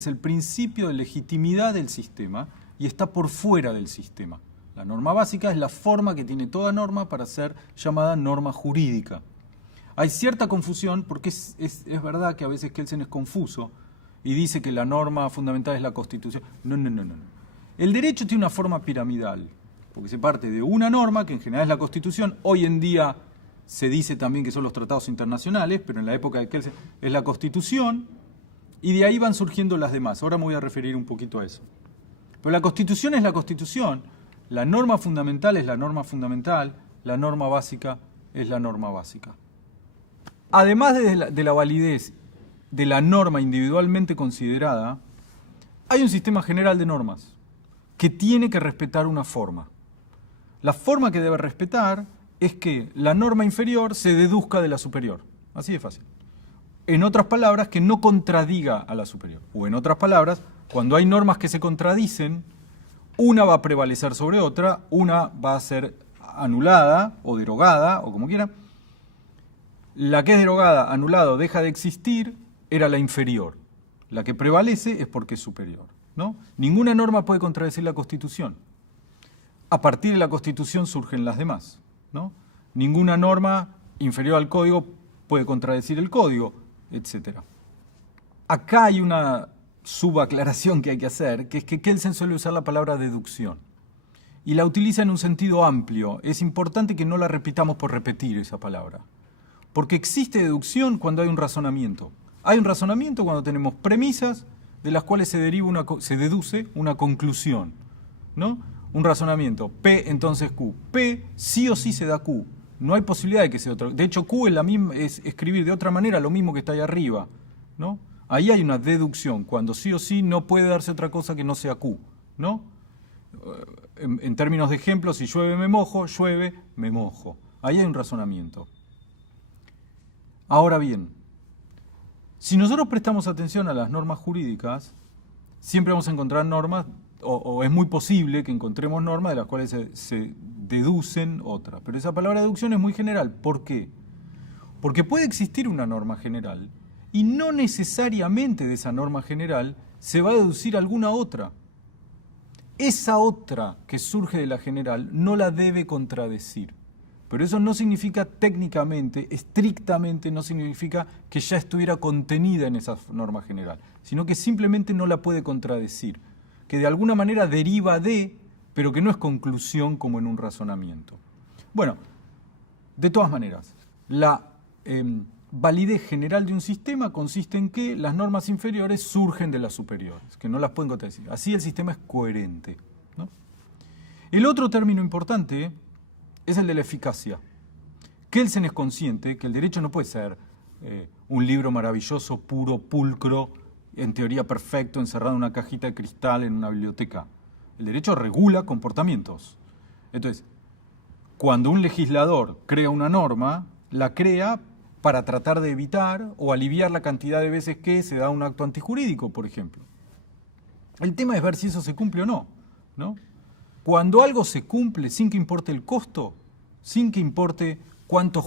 Es el principio de legitimidad del sistema y está por fuera del sistema. La norma básica es la forma que tiene toda norma para ser llamada norma jurídica. Hay cierta confusión porque es verdad que a veces Kelsen es confuso y dice que la norma fundamental es la Constitución. No. El derecho tiene una forma piramidal, porque se parte de una norma, que en general es la Constitución. Hoy en día se dice también que son los tratados internacionales, pero en la época de Kelsen es la Constitución, y de ahí van surgiendo las demás. Ahora me voy a referir un poquito a eso. Pero la Constitución es la Constitución, la norma fundamental es la norma fundamental, la norma básica es la norma básica. Además de la validez de la norma individualmente considerada, hay un sistema general de normas que tiene que respetar una forma. La forma que debe respetar es que la norma inferior se deduzca de la superior. Así de fácil. En otras palabras, que no contradiga a la superior. O en otras palabras, cuando hay normas que se contradicen, una va a prevalecer sobre otra, una va a ser anulada o derogada, o como quiera. La que es derogada, anulada o deja de existir, era la inferior. La que prevalece es porque es superior, ¿no? Ninguna norma puede contradecir la Constitución. A partir de la Constitución surgen las demás, ¿no? Ninguna norma inferior al Código puede contradecir el Código, etc. Acá hay una subaclaración que hay que hacer, que es que Kelsen suele usar la palabra deducción. Y la utiliza en un sentido amplio. Es importante que no la repitamos por repetir esa palabra. Porque existe deducción cuando hay un razonamiento. Hay un razonamiento cuando tenemos premisas de las cuales se deduce una conclusión, ¿no? Un razonamiento, P entonces Q. P sí o sí se da Q. No hay posibilidad de que sea otro. De hecho, Q es escribir de otra manera lo mismo que está ahí arriba, ¿no? Ahí hay una deducción, cuando sí o sí no puede darse otra cosa que no sea Q, ¿no? En términos de ejemplo, si llueve me mojo. Ahí hay un razonamiento. Ahora bien, si nosotros prestamos atención a las normas jurídicas, siempre vamos a encontrar normas, o es muy posible que encontremos normas de las cuales se deducen otras. Pero esa palabra deducción es muy general. ¿Por qué? Porque puede existir una norma general y no necesariamente de esa norma general se va a deducir alguna otra. Esa otra que surge de la general no la debe contradecir. Pero eso no significa técnicamente, estrictamente, no significa que ya estuviera contenida en esa norma general, sino que simplemente no la puede contradecir, que de alguna manera deriva de, pero que no es conclusión como en un razonamiento. Bueno, de todas maneras, la validez general de un sistema consiste en que las normas inferiores surgen de las superiores, que no las pueden contradecir. Así el sistema es coherente, ¿no? El otro término importante es el de la eficacia. Kelsen es consciente que el derecho no puede ser un libro maravilloso, puro, pulcro, en teoría perfecto, encerrado en una cajita de cristal en una biblioteca. El derecho regula comportamientos. Entonces, cuando un legislador crea una norma, la crea para tratar de evitar o aliviar la cantidad de veces que se da un acto antijurídico, por ejemplo. El tema es ver si eso se cumple o no, ¿no? Cuando algo se cumple sin que importe el costo, sin que importe cuántos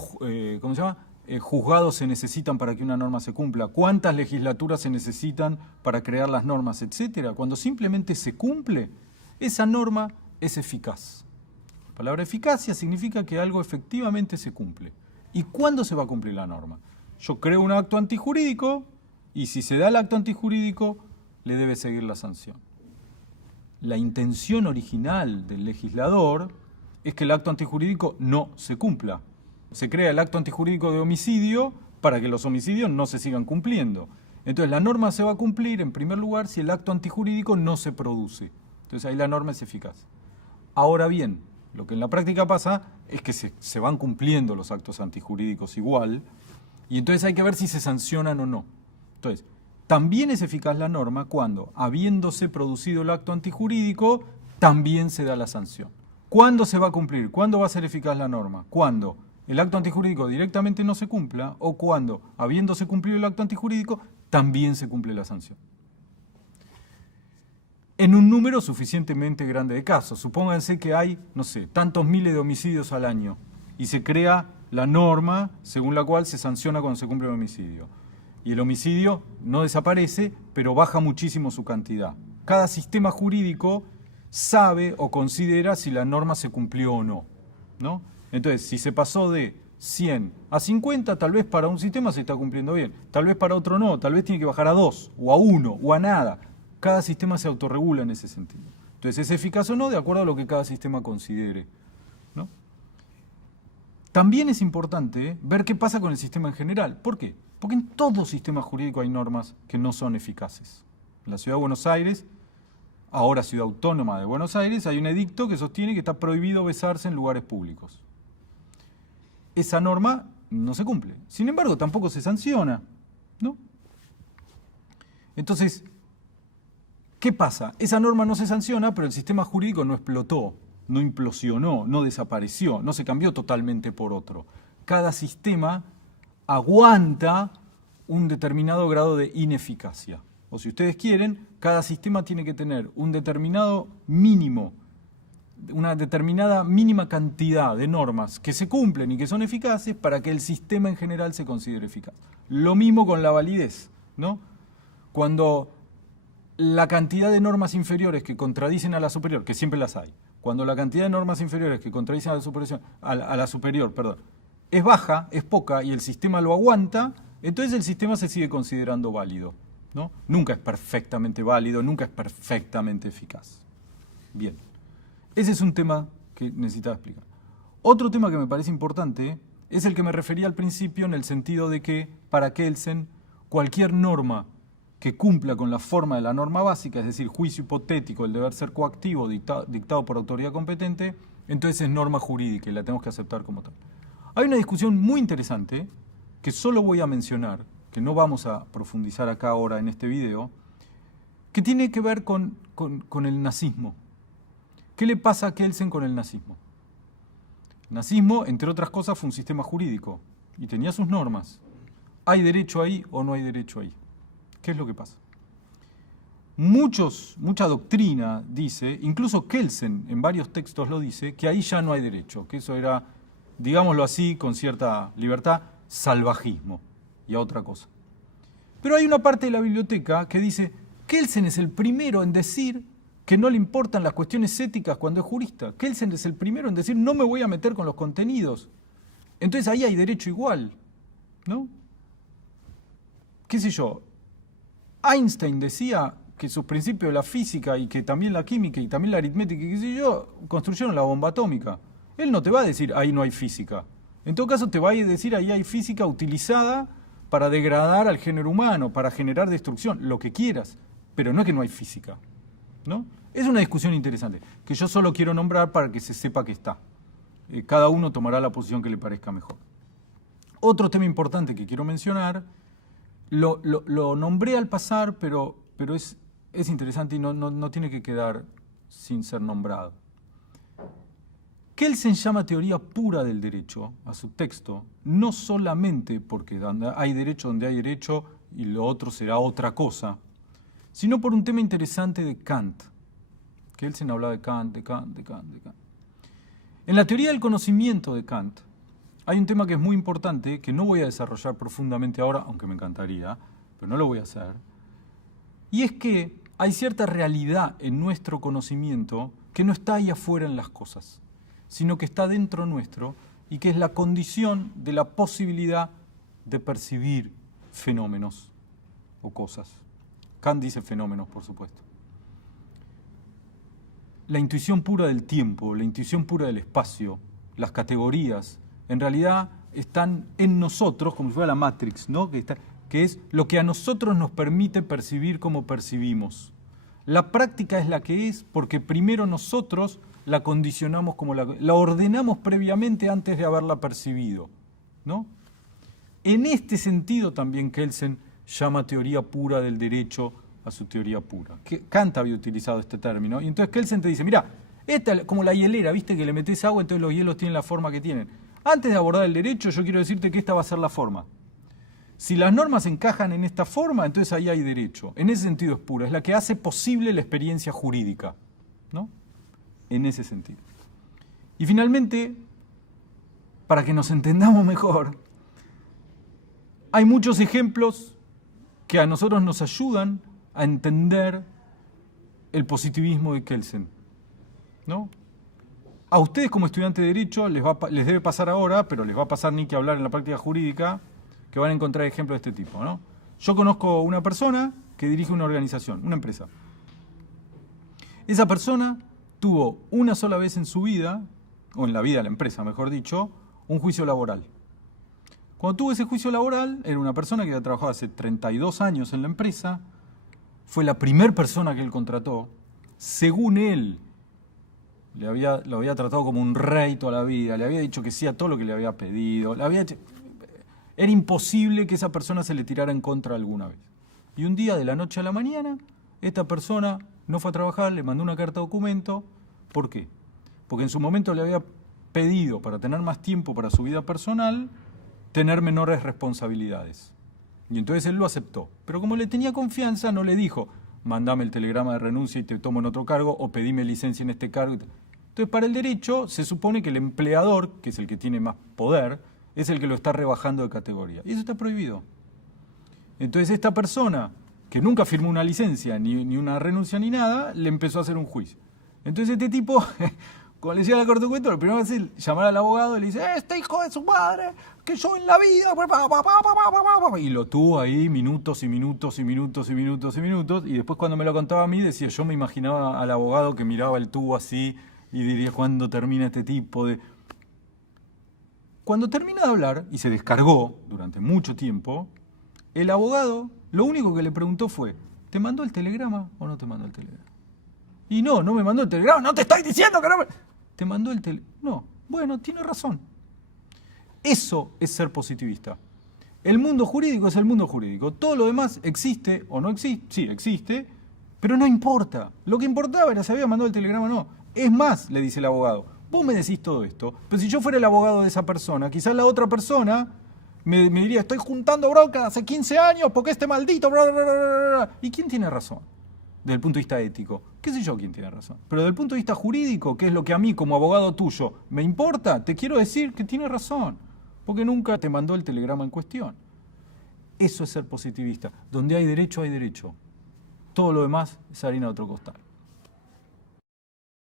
juzgados se necesitan para que una norma se cumpla, cuántas legislaturas se necesitan para crear las normas, etc. Cuando simplemente se cumple, esa norma es eficaz. La palabra eficacia significa que algo efectivamente se cumple. ¿Y cuándo se va a cumplir la norma? Yo creo un acto antijurídico y si se da el acto antijurídico, le debe seguir la sanción. La intención original del legislador es que el acto antijurídico no se cumpla. Se crea el acto antijurídico de homicidio para que los homicidios no se sigan cumpliendo. Entonces la norma se va a cumplir en primer lugar si el acto antijurídico no se produce. Entonces ahí la norma es eficaz. Ahora bien, lo que en la práctica pasa es que se van cumpliendo los actos antijurídicos igual y entonces hay que ver si se sancionan o no. Entonces, también es eficaz la norma cuando, habiéndose producido el acto antijurídico, también se da la sanción. ¿Cuándo se va a cumplir? ¿Cuándo va a ser eficaz la norma? Cuando el acto antijurídico directamente no se cumpla o cuando, habiéndose cumplido el acto antijurídico, también se cumple la sanción. En un número suficientemente grande de casos. Supónganse que hay, no sé, tantos miles de homicidios al año y se crea la norma según la cual se sanciona cuando se cumple el homicidio. Y el homicidio no desaparece, pero baja muchísimo su cantidad. Cada sistema jurídico sabe o considera si la norma se cumplió o no, ¿no? Entonces, si se pasó de 100 a 50, tal vez para un sistema se está cumpliendo bien, tal vez para otro no, tal vez tiene que bajar a 2, o a 1, o a nada. Cada sistema se autorregula en ese sentido. Entonces, ¿es eficaz o no? De acuerdo a lo que cada sistema considere, ¿no? También es importante ver qué pasa con el sistema en general. ¿Por qué? Porque en todo sistema jurídico hay normas que no son eficaces. En la Ciudad de Buenos Aires, ahora Ciudad Autónoma de Buenos Aires, hay un edicto que sostiene que está prohibido besarse en lugares públicos. Esa norma no se cumple. Sin embargo, tampoco se sanciona, ¿no? Entonces, ¿qué pasa? Esa norma no se sanciona, pero el sistema jurídico no explotó, no implosionó, no desapareció, no se cambió totalmente por otro. Cada sistema aguanta un determinado grado de ineficacia. O si ustedes quieren, cada sistema tiene que tener un determinado mínimo, una determinada mínima cantidad de normas que se cumplen y que son eficaces para que el sistema en general se considere eficaz. Lo mismo con la validez, ¿no? Cuando la cantidad de normas inferiores que contradicen a la superior, que siempre las hay, cuando la cantidad de normas inferiores que contradicen a la superior, es baja, es poca y el sistema lo aguanta, entonces el sistema se sigue considerando válido, ¿no? Nunca es perfectamente válido, nunca es perfectamente eficaz. Bien, ese es un tema que necesitaba explicar. Otro tema que me parece importante es el que me refería al principio en el sentido de que para Kelsen cualquier norma que cumpla con la forma de la norma básica, es decir, juicio hipotético, el deber ser coactivo dictado por autoridad competente, entonces es norma jurídica y la tenemos que aceptar como tal. Hay una discusión muy interesante que solo voy a mencionar, que no vamos a profundizar acá ahora en este video, que tiene que ver con el nazismo. ¿Qué le pasa a Kelsen con el nazismo? El nazismo, entre otras cosas, fue un sistema jurídico y tenía sus normas. ¿Hay derecho ahí o no hay derecho ahí? ¿Qué es lo que pasa? Mucha doctrina dice, incluso Kelsen en varios textos lo dice, que ahí ya no hay derecho, que eso era, digámoslo así, con cierta libertad, salvajismo y a otra cosa. Pero hay una parte de la biblioteca que dice, Kelsen es el primero en decir que no le importan las cuestiones éticas cuando es jurista. Kelsen es el primero en decir, no me voy a meter con los contenidos. Entonces ahí hay derecho igual, ¿no? ¿Qué sé yo? Einstein decía que sus principios de la física y que también la química y también la aritmética y qué sé yo, construyeron la bomba atómica. Él no te va a decir, ahí no hay física. En todo caso te va a decir, ahí hay física utilizada para degradar al género humano, para generar destrucción, lo que quieras. Pero no es que no hay física, ¿no? Es una discusión interesante, que yo solo quiero nombrar para que se sepa que está. Cada uno tomará la posición que le parezca mejor. Otro tema importante que quiero mencionar, lo nombré al pasar, pero es interesante y no tiene que quedar sin ser nombrado. Kelsen llama teoría pura del derecho a su texto, no solamente porque hay derecho donde hay derecho y lo otro será otra cosa, sino por un tema interesante de Kant. Kelsen hablaba de Kant. En la teoría del conocimiento de Kant hay un tema que es muy importante, que no voy a desarrollar profundamente ahora, aunque me encantaría, pero no lo voy a hacer, y es que hay cierta realidad en nuestro conocimiento que no está ahí afuera en las cosas, sino que está dentro nuestro y que es la condición de la posibilidad de percibir fenómenos o cosas. Kant dice fenómenos, por supuesto. La intuición pura del tiempo, la intuición pura del espacio, las categorías, en realidad están en nosotros, como si fuera la Matrix, ¿no? Que es lo que a nosotros nos permite percibir como percibimos. La práctica es la que es porque primero nosotros la condicionamos como la ordenamos previamente antes de haberla percibido, ¿no? En este sentido también Kelsen llama teoría pura del derecho a su teoría pura. Kant había utilizado este término, y entonces Kelsen te dice, mira, esta es como la hielera, ¿viste? Que le metés agua, entonces los hielos tienen la forma que tienen. Antes de abordar el derecho, yo quiero decirte que esta va a ser la forma. Si las normas encajan en esta forma, entonces ahí hay derecho. En ese sentido es pura, es la que hace posible la experiencia jurídica, ¿no? En ese sentido. Y finalmente, para que nos entendamos mejor, hay muchos ejemplos que a nosotros nos ayudan a entender el positivismo de Kelsen, ¿no? A ustedes como estudiantes de Derecho les debe pasar ahora, pero les va a pasar ni que hablar en la práctica jurídica, que van a encontrar ejemplos de este tipo, ¿no? Yo conozco una persona que dirige una organización, una empresa. Esa persona tuvo una sola vez en su vida, o en la vida de la empresa, mejor dicho, un juicio laboral. Cuando tuvo ese juicio laboral, era una persona que había trabajado hace 32 años en la empresa, fue la primera persona que él contrató, según él, lo había tratado como un rey toda la vida, le había dicho que sí a todo lo que le había pedido, era imposible que esa persona se le tirara en contra alguna vez. Y un día, de la noche a la mañana, esta persona no fue a trabajar, le mandó una carta de documento. ¿Por qué? Porque en su momento le había pedido, para tener más tiempo para su vida personal, tener menores responsabilidades. Y entonces él lo aceptó. Pero como le tenía confianza, no le dijo, mandame el telegrama de renuncia y te tomo en otro cargo, o pedime licencia en este cargo. Entonces, para el derecho, se supone que el empleador, que es el que tiene más poder, es el que lo está rebajando de categoría. Y eso está prohibido. Entonces, esta persona, que nunca firmó una licencia, ni una renuncia, ni nada, le empezó a hacer un juicio. Entonces, este tipo, cuando le decía a la corte de cuentos, lo primero que hace es llamar al abogado y le dice, este hijo de su madre, que yo en la vida... Y lo tuvo ahí minutos y minutos y minutos y minutos y minutos. Y después, cuando me lo contaba a mí, decía, yo me imaginaba al abogado que miraba el tubo así y diría, ¿cuándo termina este tipo de...? Cuando termina de hablar, y se descargó durante mucho tiempo, el abogado lo único que le preguntó fue, ¿te mandó el telegrama o no te mandó el telegrama? Y no me mandó el telegrama, no te estoy diciendo que no me... ¿Te mandó el telegrama? No, bueno, tiene razón. Eso es ser positivista. El mundo jurídico es el mundo jurídico. Todo lo demás existe o no existe, sí, existe, pero no importa. Lo que importaba era si había mandado el telegrama o no. Es más, le dice el abogado, vos me decís todo esto, pero si yo fuera el abogado de esa persona, quizás la otra persona me diría, estoy juntando bronca hace 15 años porque este maldito... Bla, bla, bla, bla. ¿Y quién tiene razón? Desde el punto de vista ético. ¿Qué sé yo quién tiene razón? Pero desde el punto de vista jurídico, que es lo que a mí como abogado tuyo me importa, te quiero decir que tiene razón, porque nunca te mandó el telegrama en cuestión. Eso es ser positivista. Donde hay derecho, hay derecho. Todo lo demás es harina de otro costal.